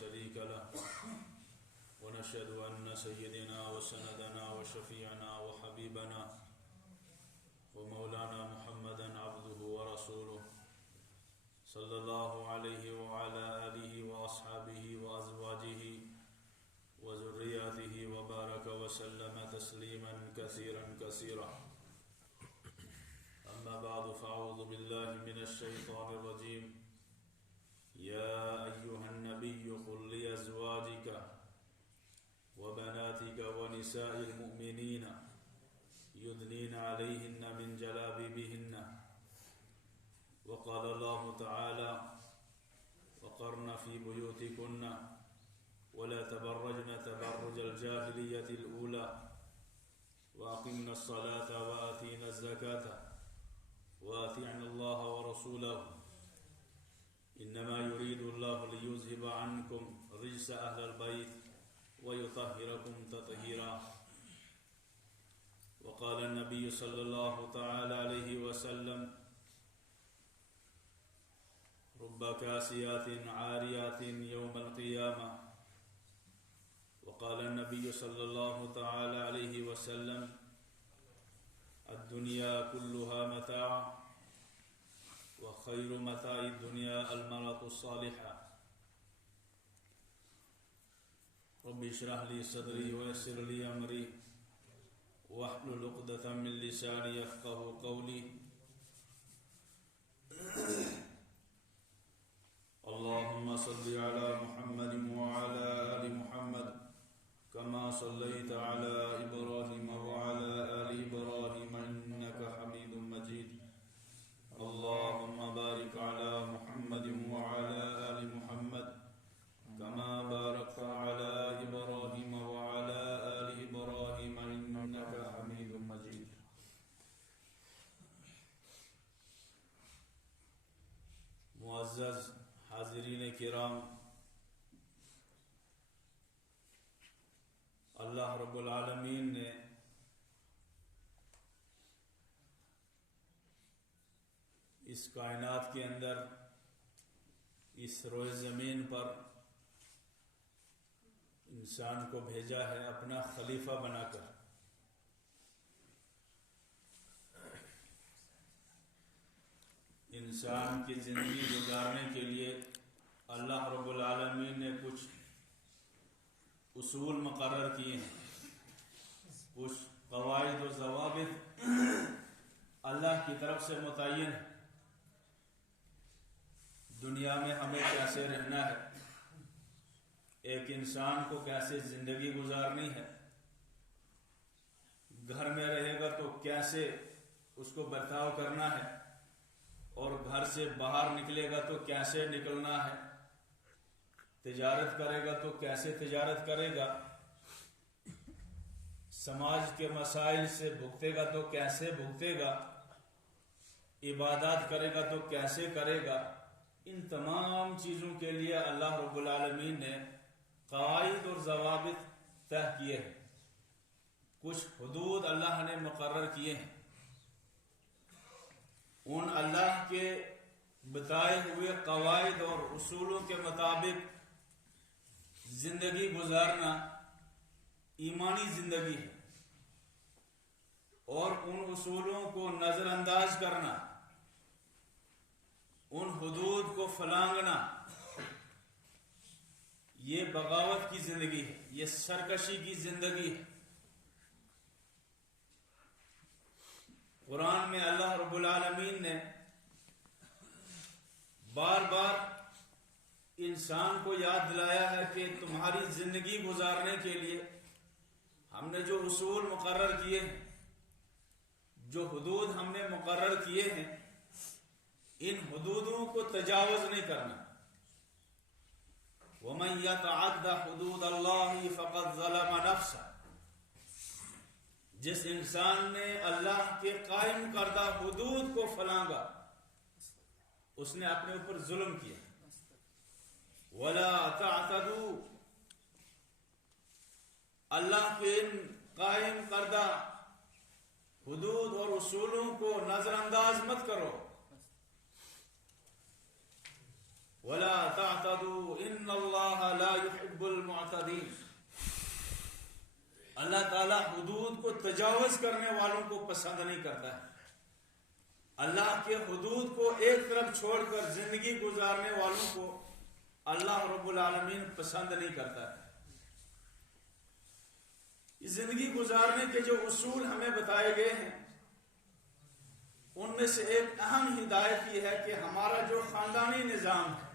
شريك له ونشهد أن سيدنا وسندنا وشفيعنا وحبيبنا ومولانا محمدا عبده ورسوله صلى الله عليه وعلى آله وأصحابه وأزواجه وذرياته وبارك وسلم تسليما كثيرا كثيرا. أما بعد فأعوذ بالله من الشيطان الرجيم. يا أيها النبي قل لأزواجك وبناتك ونساء المؤمنين يدنين عليهن من جلابيبهن. وقال الله تعالى وقرن في بيوتكن ولا تبرجن تبرج الجاهلية الأولى وأقمنا الصلاة وآتينا الزكاة وأطيعنا الله ورسوله إنما يريد الله ليذهب عنكم رجس أهل البيت ويطهركم تطهيرا. وقال النبي صلى الله تعالى عليه وسلم رب كاسيات عاريات يوم القيامة. وقال النبي صلى الله تعالى عليه وسلم الدنيا كلها متاع وخير متاع الدنيا المرأة الصالحة. رب اشرح لي صدري ويسر لي أمري واحلل عقدة من لساني يفقهوا قولي. اللهم صل على محمد وعلى آل محمد كما صليت على إبراهيم وعلى آل إبراهيم إنك حميد مجيد. اللهم بارك على محمد وعلى آل محمد كما باركت على إبراهيم وعلى آل إبراهيم إنك حميد مجيد. معزز حاضرین کرام، اللہ رب العالمین نے اس کائنات کے اندر اس روئے زمین پر انسان کو بھیجا ہے اپنا خلیفہ بنا کر. انسان کی زندگی گزارنے کے لیے اللہ رب العالمین نے کچھ اصول مقرر کیے ہیں، کچھ قواعد و ضوابط اللہ کی طرف سے متعین ہیں. دنیا میں ہمیں کیسے رہنا ہے، ایک انسان کو کیسے زندگی گزارنی ہے، گھر میں رہے گا تو کیسے اس کو برتاؤ کرنا ہے، اور گھر سے باہر نکلے گا تو کیسے نکلنا ہے، تجارت کرے گا تو کیسے تجارت کرے گا، سماج کے مسائل سے بھگتے گا تو کیسے بھگتے گا، عبادات کرے گا تو کیسے کرے گا. ان تمام چیزوں کے لیے اللہ رب العالمین نے قواعد اور ضوابط طے کیے ہیں، کچھ حدود اللہ نے مقرر کیے ہیں. ان اللہ کے بتائے ہوئے قواعد اور اصولوں کے مطابق زندگی گزارنا ایمانی زندگی ہے، اور ان اصولوں کو نظر انداز کرنا، ان حدود کو فلانگنا، یہ بغاوت کی زندگی ہے، یہ سرکشی کی زندگی ہے. قرآن میں اللہ رب العالمین نے بار بار انسان کو یاد دلایا ہے کہ تمہاری زندگی گزارنے کے لیے ہم نے جو اصول مقرر کیے ہیں، جو حدود ہم نے مقرر کیے ہیں، ان حدودوں کو تجاوز نہیں کرنا. وَمَن يَتَعَدَّ حُدُودَ اللَّهِ فَقَدْ ظَلَمَ نَفْسَهُ. جس انسان نے اللہ کے قائم کردہ حدود کو پھلانگا، اس نے اپنے اوپر ظلم کیا. وَلَا تَعْتَدُوا. اللہ کے ان قائم کردہ حدود اور اصولوں کو نظر انداز مت کرو. وَلَا تَعْتَدُوا إِنَّ اللَّهَ لَا المعتدین، اللہ تعالیٰ حدود کو تجاوز کرنے والوں کو پسند نہیں کرتا ہے. اللہ کے حدود کو ایک طرف چھوڑ کر زندگی گزارنے والوں کو اللہ رب العالمین پسند نہیں کرتا ہے. زندگی گزارنے کے جو اصول ہمیں بتائے گئے ہیں ان میں سے ایک اہم ہدایت یہ ہے کہ ہمارا جو خاندانی نظام ہے،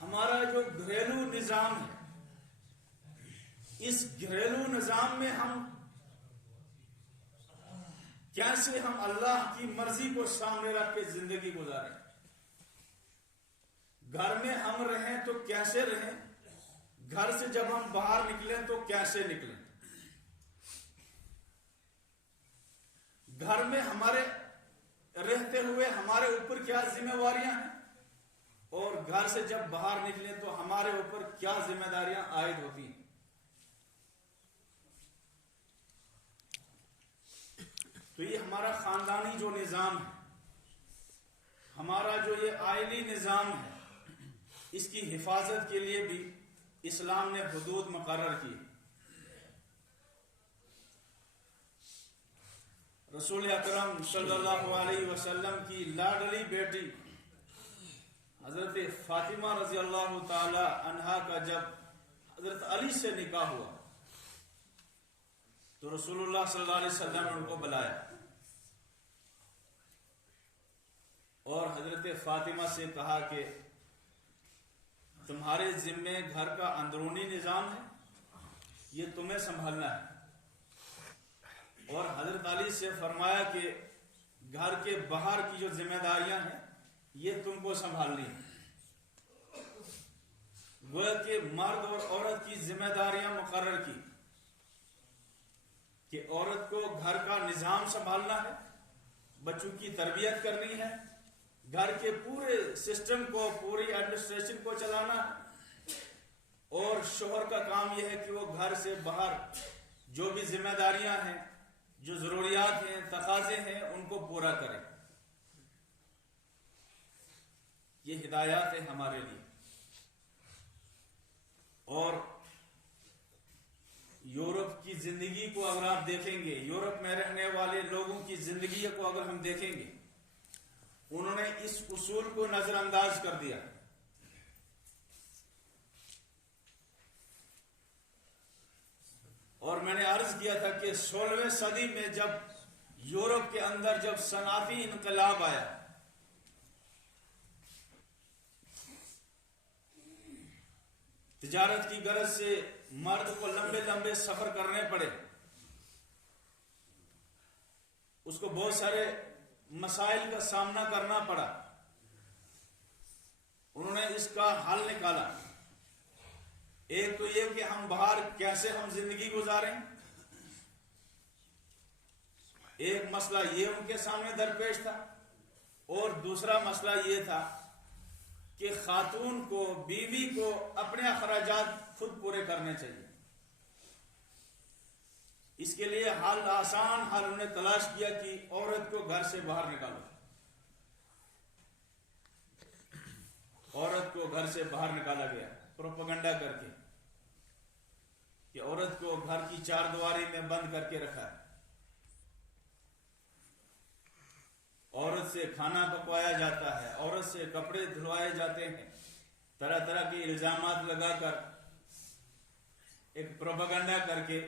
ہمارا جو گھریلو نظام ہے، اس گھریلو نظام میں ہم کیسے ہم اللہ کی مرضی کو سامنے رکھ کے زندگی گزاریں. گھر میں ہم رہیں تو کیسے رہیں، گھر سے جب ہم باہر نکلیں تو کیسے نکلیں. گھر میں ہمارے رہتے ہوئے ہمارے اوپر کیا ذمہ داریاں ہیں، اور گھر سے جب باہر نکلیں تو ہمارے اوپر کیا ذمہ داریاں عائد ہوتی ہیں. تو یہ ہمارا خاندانی جو نظام ہے، ہمارا جو یہ آئلی نظام ہے، اس کی حفاظت کے لیے بھی اسلام نے حدود مقرر کی. رسول اکرم صلی اللہ علیہ وسلم کی لاڈلی بیٹی حضرت فاطمہ رضی اللہ تعالی عنہا کا جب حضرت علی سے نکاح ہوا تو رسول اللہ صلی اللہ علیہ وسلم نے ان کو بلایا اور حضرت فاطمہ سے کہا کہ تمہارے ذمے گھر کا اندرونی نظام ہے، یہ تمہیں سنبھالنا ہے. اور حضرت علی سے فرمایا کہ گھر کے باہر کی جو ذمہ داریاں ہیں یہ تم کو سنبھالنی ہے. گویا کہ مرد اور عورت کی ذمہ داریاں مقرر کی کہ عورت کو گھر کا نظام سنبھالنا ہے، بچوں کی تربیت کرنی ہے، گھر کے پورے سسٹم کو، پوری ایڈمنسٹریشن کو چلانا ہے، اور شوہر کا کام یہ ہے کہ وہ گھر سے باہر جو بھی ذمہ داریاں ہیں، جو ضروریات ہیں، تقاضے ہیں، ان کو پورا کرے. یہ ہدایات ہے ہمارے لیے. اور یورپ کی زندگی کو اگر آپ دیکھیں گے، یورپ میں رہنے والے لوگوں کی زندگی کو اگر ہم دیکھیں گے، انہوں نے اس اصول کو نظر انداز کر دیا. اور میں نے عرض کیا تھا کہ 16ویں صدی میں جب یورپ کے اندر جب صنعتی انقلاب آیا، تجارت کی غرض سے مرد کو لمبے لمبے سفر کرنے پڑے، اس کو بہت سارے مسائل کا سامنا کرنا پڑا. انہوں نے اس کا حل نکالا. ایک تو یہ کہ ہم باہر کیسے ہم زندگی گزاریں، ایک مسئلہ یہ ان کے سامنے درپیش تھا، اور دوسرا مسئلہ یہ تھا کہ خاتون کو، بیوی کو اپنے اخراجات خود پورے کرنے چاہیے. اس کے لیے حل، آسان حل انہوں نے تلاش کیا کہ عورت کو گھر سے باہر نکالو. عورت کو گھر سے باہر نکالا گیا پروپیگنڈا کر کے کہ عورت کو گھر کی چار دیواری میں بند کر کے رکھا ہے، عورت سے کھانا پکوایا جاتا ہے، عورت سے کپڑے دھلوائے جاتے ہیں، طرح طرح کے الزامات لگا کر ایک پروپیگنڈا کر کے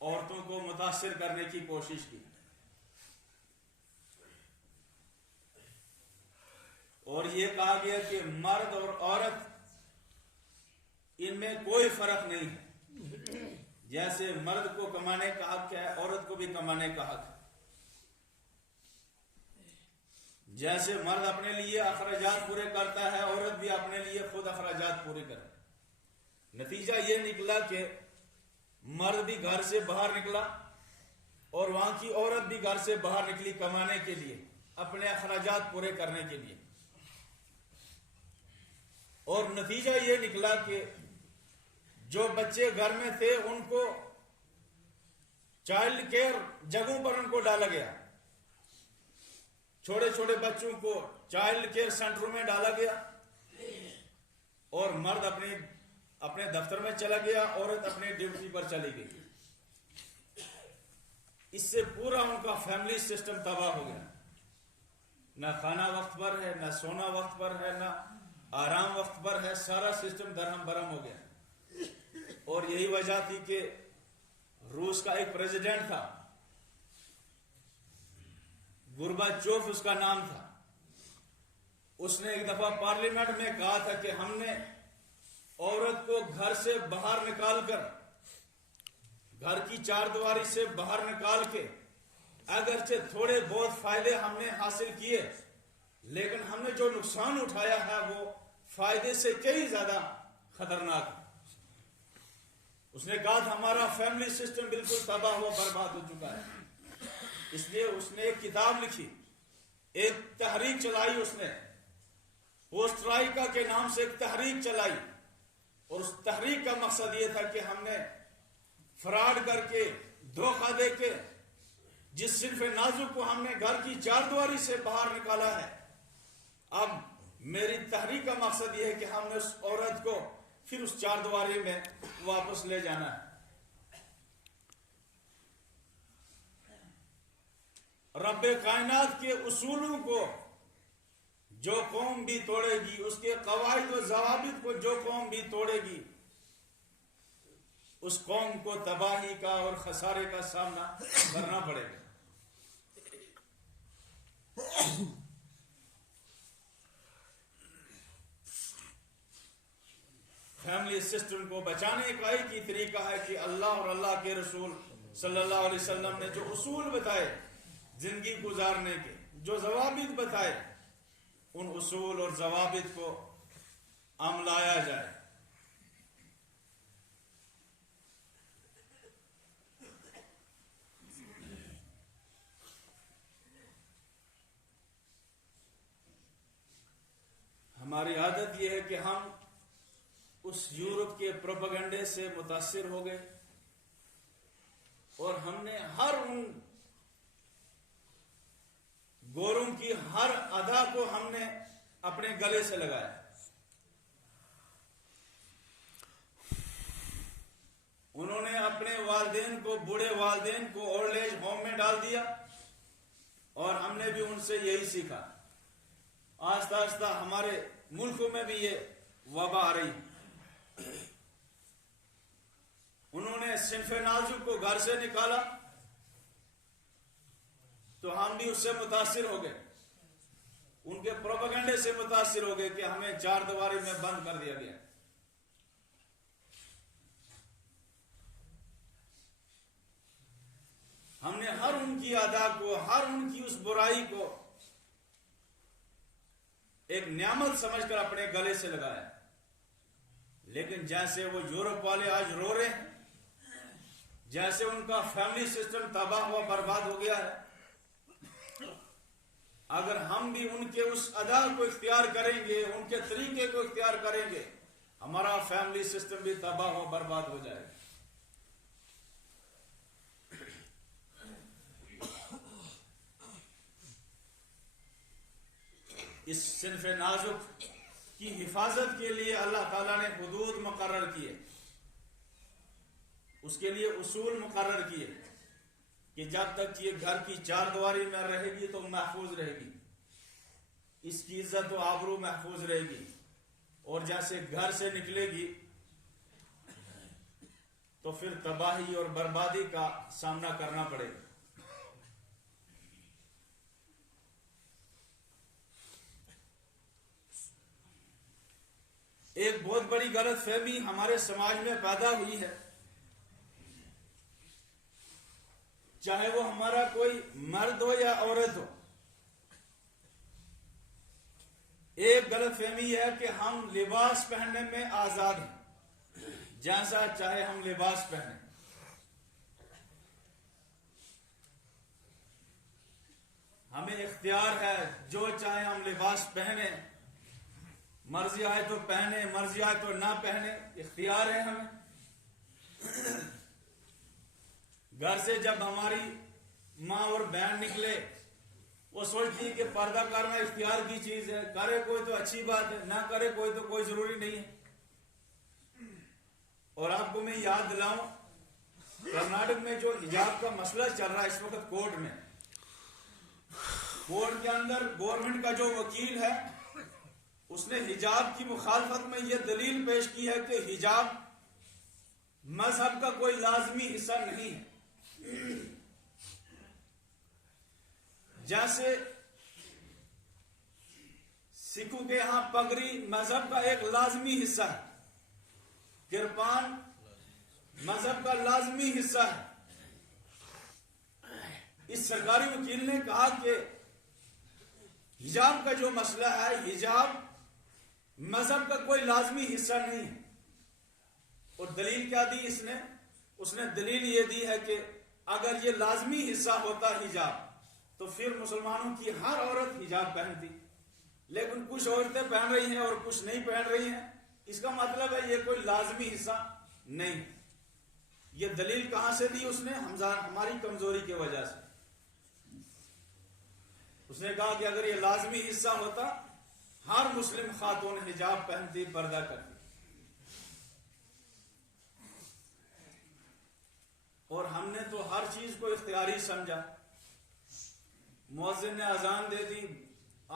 عورتوں کو متاثر کرنے کی کوشش کی. اور یہ کہا گیا کہ مرد اور عورت ان میں کوئی فرق نہیں ہے، جیسے مرد کو کمانے کا حق ہے عورت کو بھی کمانے کا حق ہے، جیسے مرد اپنے لیے اخراجات پورے کرتا ہے عورت بھی اپنے لیے خود اخراجات پورے کرے. نتیجہ یہ نکلا کہ مرد بھی گھر سے باہر نکلا اور وہاں کی عورت بھی گھر سے باہر نکلی کمانے کے لیے، اپنے اخراجات پورے کرنے کے لیے. اور نتیجہ یہ نکلا کہ جو بچے گھر میں تھے ان کو چائلڈ کیئر جگہوں پر ان کو ڈالا گیا، چھوٹے چھوٹے بچوں کو چائلڈ کیئر سینٹروں میں ڈالا گیا، اور مرد اپنی اپنے دفتر میں چلا گیا، عورت اپنے ڈیوٹی پر چلی گئی. اس سے پورا ان کا فیملی سسٹم تباہ ہو گیا. نہ کھانا وقت پر ہے، نہ سونا وقت پر ہے، نہ آرام وقت پر ہے. سارا سسٹم درہم برہم ہو گیا. اور یہی وجہ تھی کہ روس کا ایک پریزیڈنٹ تھا، گورباچوف اس کا نام تھا. اس نے ایک دفعہ پارلیمنٹ میں کہا تھا کہ ہم نے عورت کو گھر سے باہر نکال کر، گھر کی چار دیواری سے باہر نکال کے، اگرچہ تھوڑے بہت فائدے ہم نے حاصل کیے، لیکن ہم نے جو نقصان اٹھایا ہے وہ فائدے سے کئی زیادہ خطرناک ہے. اس نے کہا تھا ہمارا فیملی سسٹم بالکل تباہ ہوا، برباد ہو چکا ہے. اس لیے اس نے ایک کتاب لکھی، ایک تحریک چلائی. اس نے پوسٹرائکا کے نام سے ایک تحریک چلائی، اور اس تحریک کا مقصد یہ تھا کہ ہم نے فراڈ کر کے، دھوکہ دے کے جس صنف نازک کو ہم نے گھر کی چار دیواری سے باہر نکالا ہے، اب میری تحریک کا مقصد یہ ہے کہ ہم نے اس عورت کو پھر اس چار دیواری میں واپس لے جانا ہے. رب کائنات کے اصولوں کو جو قوم بھی توڑے گی، اس کے قواعد و ضوابط کو جو قوم بھی توڑے گی، اس قوم کو تباہی کا اور خسارے کا سامنا کرنا پڑے گا. فیملی سسٹم کو بچانے کا ایک ہی طریقہ ہے کہ اللہ اور اللہ کے رسول صلی اللہ علیہ وسلم نے جو اصول بتائے زندگی گزارنے کے، جو ضوابط بتائے، ان اصول اور ضوابط کو عملایا جائے. ہماری عادت یہ ہے کہ ہم اس یورپ کے پروپیگنڈے سے متاثر ہو گئے، اور ہم نے ہر ان گوروں کی ہر ادا کو ہم نے اپنے گلے سے لگایا. انہوں نے اپنے والدین کو، بوڑھے والدین کو اولڈ ایج ہوم میں ڈال دیا، اور ہم نے بھی ان سے یہی سیکھا. آہستہ آہستہ ہمارے ملکوں میں بھی یہ وبا آ رہی. انہوں نے صنف نازک کو گھر سے نکالا تو ہم بھی اس سے متاثر ہو گئے، ان کے پروپیگنڈے سے متاثر ہو گئے کہ ہمیں چار دیواری میں بند کر دیا گیا. ہم نے ہر ان کی ادا کو، ہر ان کی اس برائی کو ایک نعمت سمجھ کر اپنے گلے سے لگایا. لیکن جیسے وہ یورپ والے آج رو رہے ہیں، جیسے ان کا فیملی سسٹم تباہ ہوا، برباد ہو گیا ہے، اگر ہم بھی ان کے اس ادا کو اختیار کریں گے، ان کے طریقے کو اختیار کریں گے، ہمارا فیملی سسٹم بھی تباہ و برباد ہو جائے گا. اس صنف نازک کی حفاظت کے لیے اللہ تعالیٰ نے حدود مقرر کیے، اس کے لیے اصول مقرر کیے کہ جب تک یہ گھر کی چار دیواری میں رہے گی تو محفوظ رہے گی، اس کی عزت و آبرو محفوظ رہے گی، اور جیسے گھر سے نکلے گی تو پھر تباہی اور بربادی کا سامنا کرنا پڑے گا. ایک بہت بڑی غلط فہمی ہمارے سماج میں پیدا ہوئی ہے، چاہے وہ ہمارا کوئی مرد ہو یا عورت ہو. ایک غلط فہمی یہ ہے کہ ہم لباس پہننے میں آزاد ہیں، جیسا چاہے ہم لباس پہنیں. ہمیں اختیار ہے، جو چاہے ہم لباس پہنیں، مرضی آئے تو پہنے، مرضی آئے تو نہ پہنے، اختیار ہے ہمیں. گھر سے جب ہماری ماں اور بہن نکلے، وہ سوچتی ہے کہ پردہ کرنا اختیار کی چیز ہے، کرے کوئی تو اچھی بات ہے، نہ کرے کوئی تو کوئی ضروری نہیں ہے. اور آپ کو میں یاد دلاؤں، کرناٹک میں جو حجاب کا مسئلہ چل رہا ہے اس وقت کورٹ میں، کورٹ کے اندر گورنمنٹ کا جو وکیل ہے اس نے حجاب کی مخالفت میں یہ دلیل پیش کی ہے کہ حجاب مذہب کا کوئی لازمی حصہ نہیں ہے۔ جیسے سکھوں کے یہاں پگڑی مذہب کا ایک لازمی حصہ ہے، کرپان مذہب کا لازمی حصہ ہے۔ اس سرکاری وکیل نے کہا کہ حجاب کا جو مسئلہ ہے، حجاب مذہب کا کوئی لازمی حصہ نہیں ہے۔ اور دلیل کیا دی اس نے دلیل یہ دی ہے کہ اگر یہ لازمی حصہ ہوتا حجاب تو پھر مسلمانوں کی ہر عورت حجاب پہنتی، لیکن کچھ عورتیں پہن رہی ہیں اور کچھ نہیں پہن رہی ہیں، اس کا مطلب ہے یہ کوئی لازمی حصہ نہیں۔ یہ دلیل کہاں سے دی اس نے؟ ہماری کمزوری کی وجہ سے۔ اس نے کہا کہ اگر یہ لازمی حصہ ہوتا ہر مسلم خاتون حجاب پہنتی، پردہ کرتی۔ اور ہم نے تو ہر چیز کو اختیاری سمجھا۔ مؤذن نے اذان دے دی،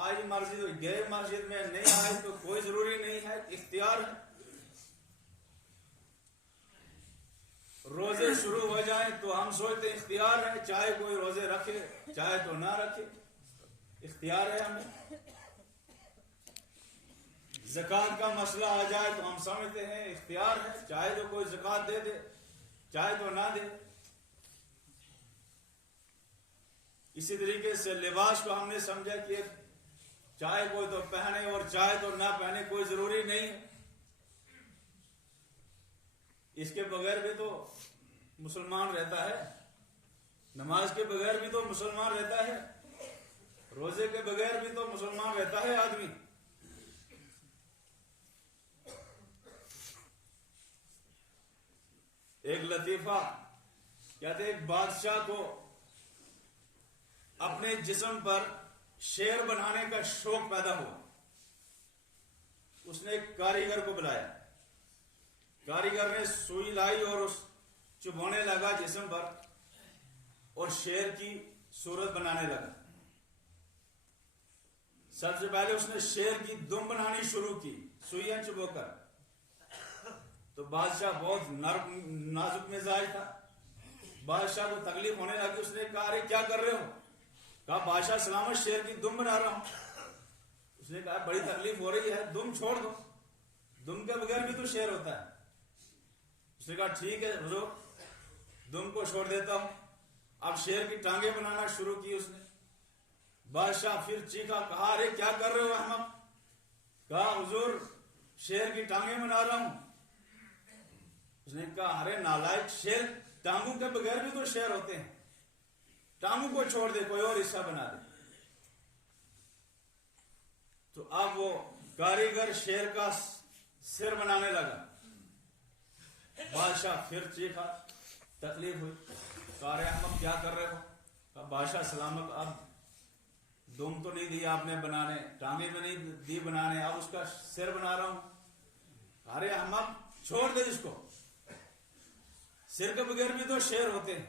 آئی مسجد گئے مسجد میں، نہیں آئے تو کوئی ضروری نہیں ہے، اختیار ہے۔ روزے شروع ہو جائیں تو ہم سوچتے اختیار ہے، چاہے کوئی روزے رکھے چاہے تو نہ رکھے، اختیار ہے ہمیں۔ زکوٰۃ کا مسئلہ آ جائے تو ہم سمجھتے ہیں اختیار ہے، چاہے تو کوئی زکوٰۃ دے دے چاہے تو نہ دے۔ اسی طریقے سے لباس کو ہم نے سمجھا کہ چاہے کوئی تو پہنے اور چاہے تو نہ پہنے، کوئی ضروری نہیں ہے۔ اس کے بغیر بھی تو مسلمان رہتا ہے، نماز کے بغیر بھی تو مسلمان رہتا ہے، روزے کے بغیر بھی تو مسلمان رہتا ہے آدمی۔ ایک لطیفہ کہتے ایک بادشاہ کو اپنے جسم پر شیر بنانے کا شوق پیدا ہوا۔ اس نے ایک کاریگر کو بلایا، کاریگر نے سوئی لائی اور اس چبھونے لگا جسم پر اور شیر کی صورت بنانے لگا۔ سب سے پہلے اس نے شیر کی دم بنانی شروع کی سوئیاں چبھو کر۔ تو بادشاہ بہت نازک مزاج تھا، بادشاہ کو تکلیف ہونے لگی۔ اس نے کہا ارے کیا کر رہے ہو؟ کہا بادشاہ سلامت شیر کی دم بنا رہا ہوں۔ اس نے کہا بڑی تکلیف ہو رہی ہے، دم چھوڑ دو، دم کے بغیر بھی تو شیر ہوتا ہے۔ اس نے کہا ٹھیک ہے حضور، دم کو چھوڑ دیتا ہوں۔ اب شیر کی ٹانگیں بنانا شروع کی اس نے۔ بادشاہ پھر چیخا، کہا ارے کیا کر رہے ہو احمق؟ کہا حضور شیر کی ٹانگیں بنا رہا ہوں۔ اس نے کہا ارے نالائق، شیر ٹانگوں کے بغیر بھی تو شیر ہوتے ہیں، ٹانگوں کو چھوڑ دے، کوئی اور حصہ بنا دے۔ تو اب وہ کاریگر شیر کا سر بنانے لگا۔ بادشاہ پھر چیخا، تکلیف ہوئی، کہا ارے احمق کیا کر رہے ہو؟ کہا بادشاہ سلامت، اب دم تو نہیں دیا آپ نے بنانے، ٹانگیں بھی نہیں دی بنانے، اب اس کا سر بنا رہا ہوں۔ ارے احمق چھوڑ دے اس کو، سر کے بغیر بھی تو شیر ہوتے ہیں۔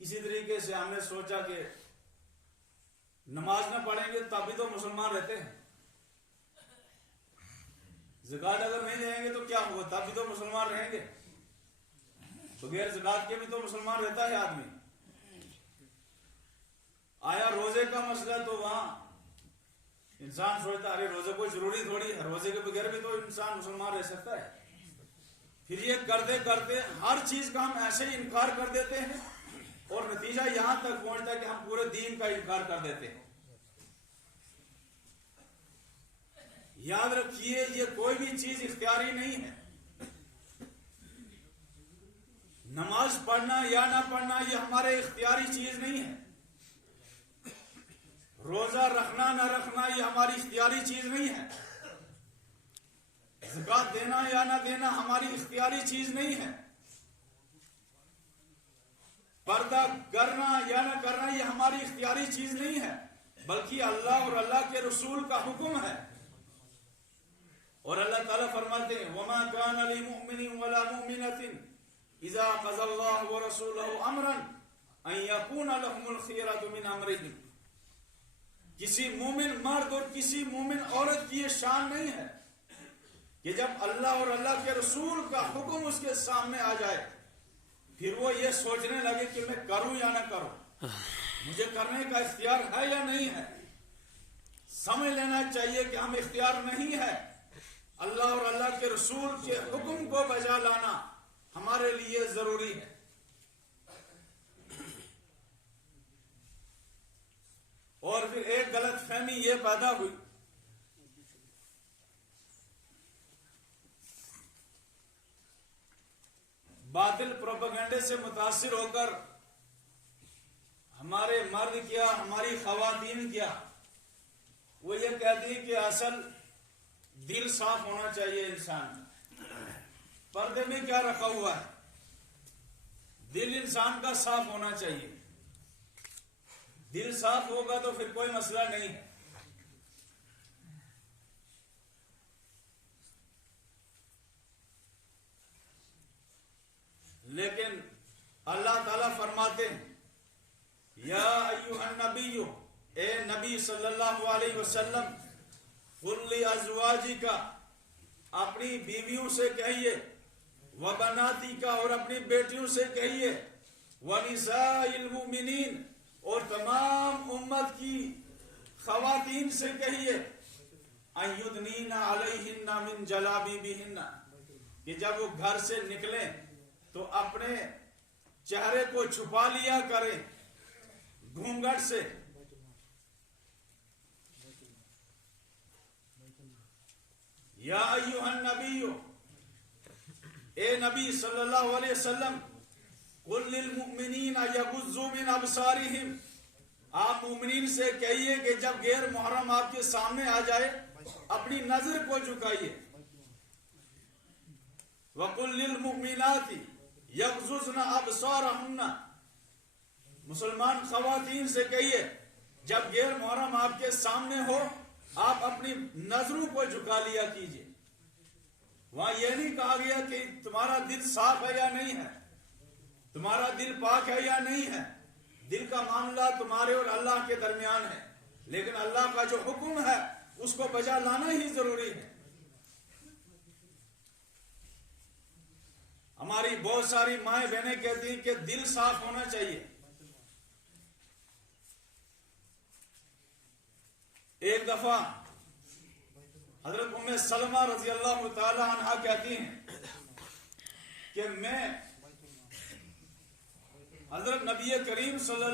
اسی طریقے سے ہم نے سوچا کہ نماز نہ پڑھیں گے تب بھی تو مسلمان رہتے ہیں، زکوٰۃ اگر نہیں دیں گے تو کیا ہوگا، تب بھی تو مسلمان رہیں گے، بغیر زکوٰۃ کے بھی تو مسلمان رہتا ہے آدمی۔ آیا روزے کا مسئلہ تو وہاں انسان سوچتا ارے روزے کوئی ضروری تھوڑی ہے، روزے کے بغیر بھی تو انسان مسلمان رہ سکتا ہے۔ پھر یہ کرتے کرتے ہر چیز کا ہم ایسے ہی انکار کر دیتے ہیں اور نتیجہ یہاں تک پہنچتا ہے کہ ہم پورے دین کا انکار کر دیتے ہیں۔ یاد رکھیے یہ کوئی بھی چیز اختیاری نہیں ہے۔ نماز پڑھنا یا نہ پڑھنا یہ ہمارے اختیاری چیز نہیں ہے، روزہ رکھنا نہ رکھنا یہ ہماری اختیاری چیز نہیں ہے، زکوٰۃ دینا یا نہ دینا ہماری اختیاری چیز نہیں ہے، پردہ کرنا یا نہ کرنا یہ ہماری اختیاری چیز نہیں ہے، بلکہ اللہ اور اللہ کے رسول کا حکم ہے۔ اور اللہ تعالیٰ فرماتے ہیں وَمَا وما كان لمؤمن ولا مؤمنة اذا قضى الله ورسوله امرا ان يكون لهم الخيرة من امرهم. کسی مومن مرد اور کسی مومن عورت کی یہ شان نہیں ہے کہ جب اللہ اور اللہ کے رسول کا حکم اس کے سامنے آ جائے پھر وہ یہ سوچنے لگے کہ میں کروں یا نہ کروں، مجھے کرنے کا اختیار ہے یا نہیں ہے. سمجھ لینا چاہیے کہ ہم اختیار نہیں ہے. اللہ اور اللہ کے رسول کے حکم کو بجا لانا ہمارے لیے ضروری ہے. اور پھر ایک غلط فہمی یہ پیدا ہوئی باطل پروپیگنڈے سے متاثر ہو کر ہمارے مرد کیا، ہماری خواتین کیا، وہ یہ کہتی ہیں کہ اصل دل صاف ہونا چاہیے انسان. پردے میں کیا رکھا ہوا ہے؟ دل انسان کا صاف ہونا چاہیے. دل صاف ہوگا تو پھر کوئی مسئلہ نہیں ہے. لیکن اللہ تعالیٰ فرماتے ہیں یا ایھا النبی، اے نبی صلی اللہ علیہ وسلم، قل لازواجک، اپنی بیویوں سے کہیے، وبناتک، اور اپنی بیٹیوں سے کہیے، ونساء المؤمنین، اور تمام امت کی خواتین سے کہیے، ان یدنین علیہن من جلابیبہن، کہ جب وہ گھر سے نکلیں تو اپنے چہرے کو چھپا لیا کریں گھونگھٹ سے. یا ایھا النبی، اے نبی صلی اللہ علیہ وسلم، قل للمؤمنین یغضوا من ابصارہم، آپ مومنین سے کہیے کہ جب غیر محرم آپ کے سامنے آ جائے اپنی نظر کو جھکائیے. وقل للمؤمنات یغضضن ابصارہن، مسلمان خواتین سے کہیے جب غیر محرم آپ کے سامنے ہو آپ اپنی نظروں کو جھکا لیا کیجیے. وہاں یہ نہیں کہا گیا کہ تمہارا دل صاف ہے یا نہیں ہے، تمہارا دل پاک ہے یا نہیں ہے. دل کا معاملہ تمہارے اور اللہ کے درمیان ہے، لیکن اللہ کا جو حکم ہے اس کو بجا لانا ہی ضروری ہے. ہماری بہت ساری مائیں بہنیں کہتی ہیں کہ دل صاف ہونا چاہیے. ایک دفعہ حضرت ام سلمہ رضی اللہ تعالی عنہا کہتی ہیں کہ میں حضرت نبی کریم صلی اللہ